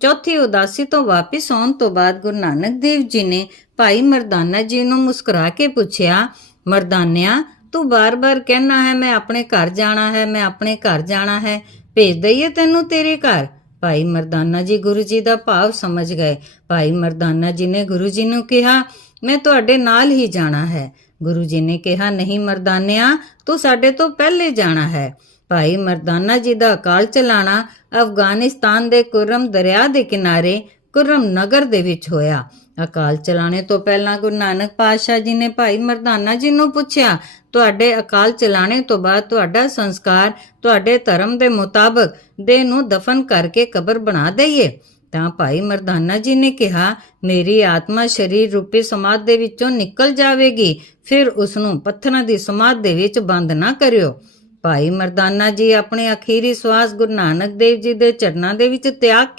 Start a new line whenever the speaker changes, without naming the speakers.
ਚੌਥੀ ਉਦਾਸੀ ਤੋਂ ਵਾਪਿਸ ਆਉਣ ਤੋਂ ਬਾਅਦ ਗੁਰੂ ਨਾਨਕ ਦੇਵ ਜੀ ਨੇ ਭਾਈ ਮਰਦਾਨਾ ਜੀ ਨੂੰ ਮੁਸਕਰਾ ਕੇ ਪੁੱਛਿਆ, ਮਰਦਾਨਿਆ, ਤੂੰ ਬਾਰ-ਬਾਰ ਕਹਿਣਾ ਹੈ, ਮੈਂ ਆਪਣੇ ਘਰ ਜਾਣਾ ਹੈ, ਮੈਂ ਆਪਣੇ ਘਰ ਜਾਣਾ ਹੈ, ਭੇਜ ਦਈਏ ਤੈਨੂੰ ਤੇਰੇ ਘਰ? ਭਾਈ ਮਰਦਾਨਾ ਜੀ ਗੁਰੂ ਜੀ ਦਾ ਭਾਵ ਸਮਝ ਗਏ। ਭਾਈ ਮਰਦਾਨਾ ਜੀ ਨੇ ਗੁਰੂ ਜੀ ਨੂੰ ਕਿਹਾ, ਮੈਂ ਤੁਹਾਡੇ ਨਾਲ ਹੀ ਜਾਣਾ ਹੈ। ਗੁਰੂ ਜੀ ਨੇ ਕਿਹਾ, ਨਹੀਂ ਮਰਦਾਨਿਆ, ਤੂੰ ਸਾਡੇ ਤੋਂ ਪਹਿਲੇ ਜਾਣਾ ਹੈ। ਭਾਈ ਮਰਦਾਨਾ ਜੀ ਦਾ ਅਕਾਲ ਚਲਾਣਾ ਅਫਗਾਨਿਸਤਾਨ ਦੇ ਕੁਰਮ ਦਰਿਆ ਦੇ ਕਿਨਾਰੇ, ਕੁਰਮ ਨਗਰ ਦੇ ਵਿੱਚ ਹੋਇਆ। ਅਕਾਲ ਚਲਾਣੇ ਤੋਂ ਪਹਿਲਾਂ ਗੁਰੂ ਨਾਨਕ ਪਾਤਸ਼ਾਹ ਜੀ ਨੇ ਭਾਈ ਮਰਦਾਨਾ ਜੀ ਨੂੰ ਪੁੱਛਿਆ, ਤੁਹਾਡੇ ਅਕਾਲ ਚਲਾਣੇ ਤੋਂ ਬਾਅਦ ਤੁਹਾਡਾ ਸੰਸਕਾਰ ਤੁਹਾਡੇ ਧਰਮ ਦੇ ਮੁਤਾਬਕ ਦੇ ਨੂੰ ਦਫਨ ਕਰਕੇ ਕਬਰ ਬਣਾ ਦਈਏ? ਤਾਂ ਭਾਈ ਮਰਦਾਨਾ ਜੀ ਨੇ ਕਿਹਾ, ਮੇਰੀ ਆਤਮਾ ਸਰੀਰ ਰੂਪੀ ਸਮਾਧ ਦੇ ਵਿੱਚੋਂ ਨਿਕਲ ਜਾਵੇਗੀ, ਫਿਰ ਉਸ ਨੂੰ ਪੱਥਰਾਂ ਦੀ ਸਮਾਧ ਦੇ ਵਿੱਚ ਬੰਦ ਨਾ ਕਰਿਓ। ਭਾਈ ਮਰਦਾਨਾ ਜੀ ਆਪਣੇ ਅਖੀਰੀ ਸਵਾਸ ਗੁਰੂ ਨਾਨਕ ਦੇਵ ਜੀ ਦੇ ਚਰਨਾਂ ਦੇ ਵਿੱਚ ਤਿਆਗ ਕੇ